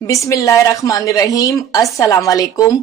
بسم اللہ الرحمن الرحیم۔ السلام علیکم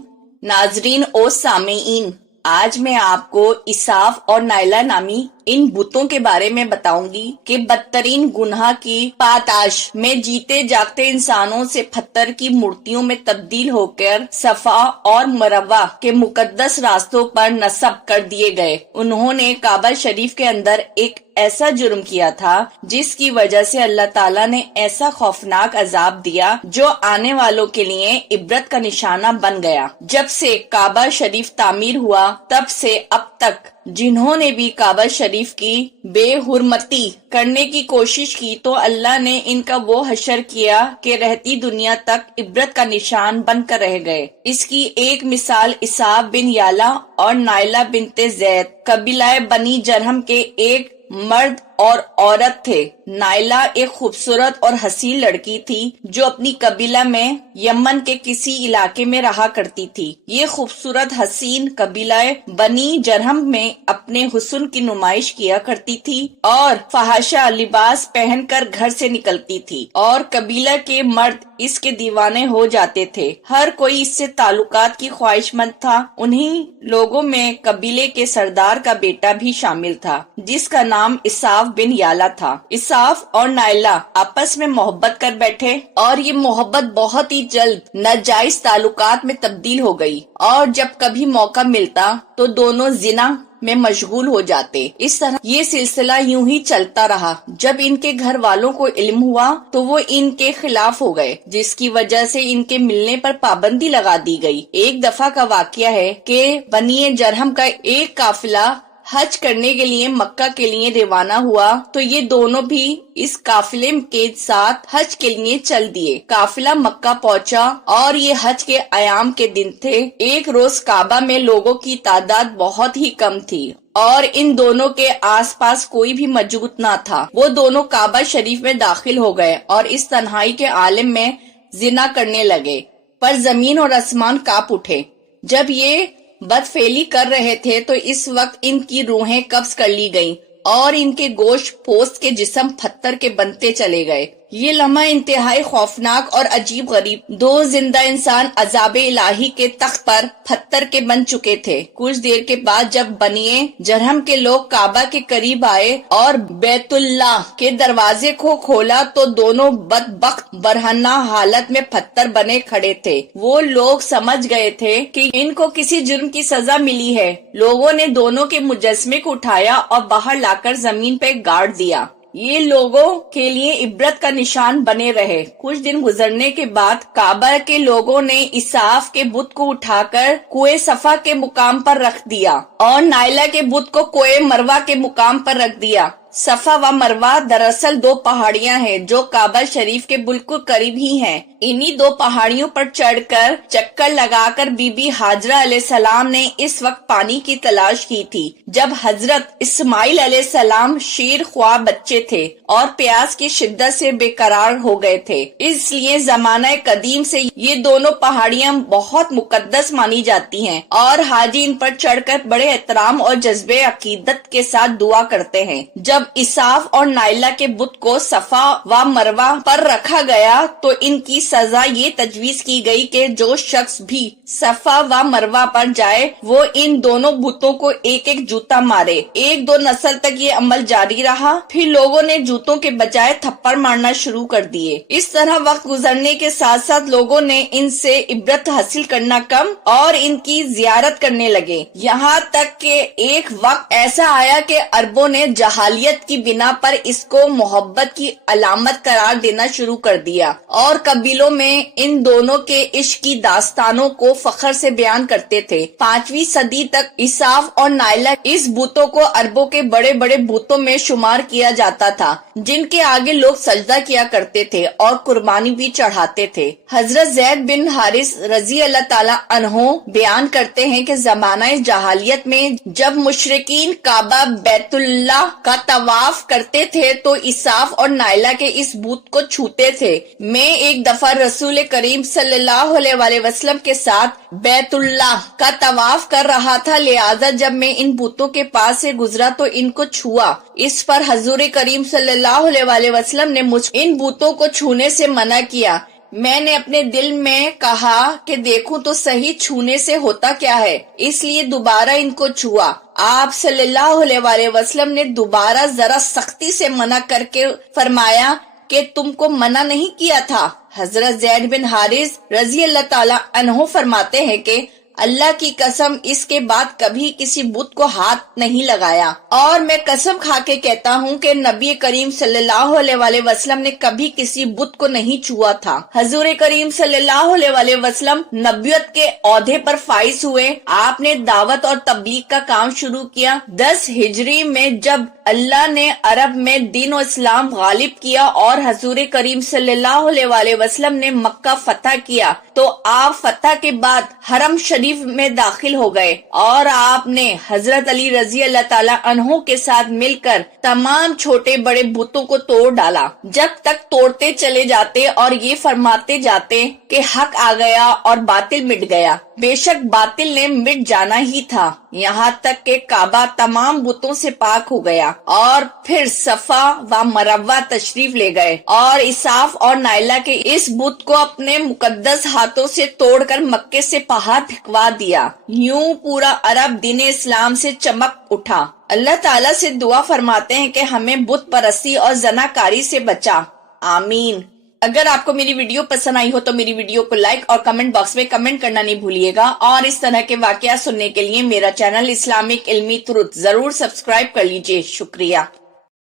ناظرین و سامعین، آج میں آپ کو اساف اور نائلہ نامی ان بتوں کے بارے میں بتاؤں گی کہ بدترین گناہ کی پاتاش میں جیتے جاگتے انسانوں سے پتھر کی مورتیوں میں تبدیل ہو کر صفا اور مروہ کے مقدس راستوں پر نصب کر دیے گئے۔ انہوں نے کعبہ شریف کے اندر ایک ایسا جرم کیا تھا جس کی وجہ سے اللہ تعالیٰ نے ایسا خوفناک عذاب دیا جو آنے والوں کے لیے عبرت کا نشانہ بن گیا۔ جب سے کعبہ شریف تعمیر ہوا تب سے اب تک جنہوں نے بھی کعبہ شریف کی بے حرمتی کرنے کی کوشش کی تو اللہ نے ان کا وہ حشر کیا کہ رہتی دنیا تک عبرت کا نشان بن کر رہ گئے۔ اس کی ایک مثال اساف بن یالا اور نائلہ بنت زید قبیلہ بنی جرہم کے ایک مرد اور عورت تھے۔ نائلہ ایک خوبصورت اور حسین لڑکی تھی جو اپنی قبیلہ میں یمن کے کسی علاقے میں رہا کرتی تھی۔ یہ خوبصورت حسین قبیلہ بنی جرہم میں اپنے حسن کی نمائش کیا کرتی تھی اور فحاشہ لباس پہن کر گھر سے نکلتی تھی، اور قبیلہ کے مرد اس کے دیوانے ہو جاتے تھے۔ ہر کوئی اس سے تعلقات کی خواہش مند تھا۔ انہی لوگوں میں قبیلے کے سردار کا بیٹا بھی شامل تھا جس کا نام اساف بن یالا تھا۔ اساف اور نائلہ آپس میں محبت کر بیٹھے اور یہ محبت بہت ہی جلد ناجائز تعلقات میں تبدیل ہو گئی، اور جب کبھی موقع ملتا تو دونوں زنا میں مشغول ہو جاتے۔ اس طرح یہ سلسلہ یوں ہی چلتا رہا۔ جب ان کے گھر والوں کو علم ہوا تو وہ ان کے خلاف ہو گئے، جس کی وجہ سے ان کے ملنے پر پابندی لگا دی گئی۔ ایک دفعہ کا واقعہ ہے کہ بنی جرہم کا ایک قافلہ حج کرنے کے لیے مکہ کے لیے روانہ ہوا تو یہ دونوں بھی اس قافلے کے ساتھ حج کے لیے چل دیے۔ قافلہ مکہ پہنچا اور یہ حج کے ایام کے دن تھے۔ ایک روز کعبہ میں لوگوں کی تعداد بہت ہی کم تھی اور ان دونوں کے آس پاس کوئی بھی موجود نہ تھا۔ وہ دونوں کعبہ شریف میں داخل ہو گئے اور اس تنہائی کے عالم میں زنا کرنے لگے، پر زمین اور آسمان کانپ اٹھے۔ جب یہ بدفعلی کر رہے تھے تو اس وقت ان کی روحیں قبض کر لی گئیں اور ان کے گوشت پوست کے جسم پتھر کے بنتے چلے گئے۔ یہ لمحہ انتہائی خوفناک اور عجیب غریب۔ دو زندہ انسان عذاب الہی کے تخت پر پتھر کے بن چکے تھے۔ کچھ دیر کے بعد جب بنی جرہم کے لوگ کعبہ کے قریب آئے اور بیت اللہ کے دروازے کو کھولا تو دونوں بدبخت برہنہ حالت میں پتھر بنے کھڑے تھے۔ وہ لوگ سمجھ گئے تھے کہ ان کو کسی جرم کی سزا ملی ہے۔ لوگوں نے دونوں کے مجسمے کو اٹھایا اور باہر لا کر زمین پہ گاڑ دیا۔ یہ لوگوں کے لیے عبرت کا نشان بنے رہے۔ کچھ دن گزرنے کے بعد کعبہ کے لوگوں نے اساف کے بت کو اٹھا کر کوہ صفا کے مقام پر رکھ دیا اور نائلہ کے بت کو کوہ مروہ کے مقام پر رکھ دیا۔ صفا و مروہ دراصل دو پہاڑیاں ہیں جو کعبہ شریف کے بالکل قریب ہی ہیں۔ انہی دو پہاڑیوں پر چڑھ کر چکر لگا کر بی بی ہاجرہ علیہ السلام نے اس وقت پانی کی تلاش کی تھی جب حضرت اسماعیل علیہ السلام شیر خواہ بچے تھے اور پیاس کی شدت سے بے قرار ہو گئے تھے۔ اس لیے زمانہ قدیم سے یہ دونوں پہاڑیاں بہت مقدس مانی جاتی ہیں اور حاجی ان پر چڑھ کر بڑے احترام اور جذبے عقیدت کے ساتھ دعا کرتے ہیں۔ جب اساف اور نائلہ کے بت کو صفا و مروہ پر رکھا گیا تو ان کی سزا یہ تجویز کی گئی کہ جو شخص بھی صفا و مروہ پر جائے وہ ان دونوں بتوں کو ایک ایک جوتا مارے۔ ایک دو نسل تک یہ عمل جاری رہا، پھر لوگوں نے جوتوں کے بجائے تھپڑ مارنا شروع کر دیے۔ اس طرح وقت گزرنے کے ساتھ ساتھ لوگوں نے ان سے عبرت حاصل کرنا کم اور ان کی زیارت کرنے لگے، یہاں تک کہ ایک وقت ایسا آیا کہ عربوں نے جہالیت کی بنا پر اس کو محبت کی علامت قرار دینا شروع کر دیا اور قبیلوں میں ان دونوں کے عشق کی داستانوں کو فخر سے بیان کرتے تھے۔ 5ویں صدی تک اساف اور نائلہ اس بتوں کو عربوں کے بڑے بڑے بتوں میں شمار کیا جاتا تھا جن کے آگے لوگ سجدہ کیا کرتے تھے اور قربانی بھی چڑھاتے تھے۔ حضرت زید بن حارث رضی اللہ تعالیٰ عنہ بیان کرتے ہیں کہ زمانہ جہالیت میں جب مشرکین کعبہ بیت اللہ کا طواف کرتے تھے تو اساف اور نائلہ کے اس بت کو چھوتے تھے۔ میں ایک دفعہ رسول کریم صلی اللہ علیہ وآلہ وسلم کے ساتھ بیت اللہ کا طواف کر رہا تھا، لہذا جب میں ان بتوں کے پاس سے گزرا تو ان کو چھوا۔ اس پر حضور کریم صلی اللہ علیہ وآلہ وسلم نے مجھ ان بتوں کو چھونے سے منع کیا۔ میں نے اپنے دل میں کہا کہ دیکھوں تو صحیح چھونے سے ہوتا کیا ہے، اس لیے دوبارہ ان کو چھوا۔ آپ صلی اللہ علیہ وآلہ وسلم نے دوبارہ ذرا سختی سے منع کر کے فرمایا کہ تم کو منع نہیں کیا تھا۔ حضرت زید بن حارث رضی اللہ تعالی عنہ فرماتے ہیں کہ اللہ کی قسم اس کے بعد کبھی کسی بت کو ہاتھ نہیں لگایا، اور میں قسم کھا کے کہتا ہوں کہ نبی کریم صلی اللہ علیہ وآلہ وسلم نے کبھی کسی بت کو نہیں چھوا تھا۔ حضور کریم صلی اللہ علیہ وآلہ وسلم نبوت کے عہدے پر فائز ہوئے۔ آپ نے دعوت اور تبلیغ کا کام شروع کیا۔ 10 ہجری میں جب اللہ نے عرب میں دین و اسلام غالب کیا اور حضور کریم صلی اللہ علیہ وآلہ وسلم نے مکہ فتح کیا تو آپ فتح کے بعد حرم شریف میں داخل ہو گئے، اور آپ نے حضرت علی رضی اللہ تعالی عنہ کے ساتھ مل کر تمام چھوٹے بڑے بتوں کو توڑ ڈالا، جب تک توڑتے چلے جاتے اور یہ فرماتے جاتے کہ حق آ گیا اور باطل مٹ گیا۔ بے شک باطل نے مٹ جانا ہی تھا، یہاں تک کہ کعبہ تمام بتوں سے پاک ہو گیا، اور پھر صفا و مروہ تشریف لے گئے اور اساف اور نائلہ کے اس بت کو اپنے مقدس ہاتھوں سے توڑ کر مکے سے پہاڑ پھینکوا دیا۔ یوں پورا عرب دین اسلام سے چمک اٹھا۔ اللہ تعالیٰ سے دعا فرماتے ہیں کہ ہمیں بت پرستی اور زناکاری سے بچا، آمین۔ اگر آپ کو میری ویڈیو پسند آئی ہو تو میری ویڈیو کو لائک اور کمنٹ باکس میں کمنٹ کرنا نہیں بھولیے گا، اور اس طرح کے واقعات سننے کے لیے میرا چینل اسلامک علمی ترتھ ضرور سبسکرائب کر لیجئے۔ شکریہ۔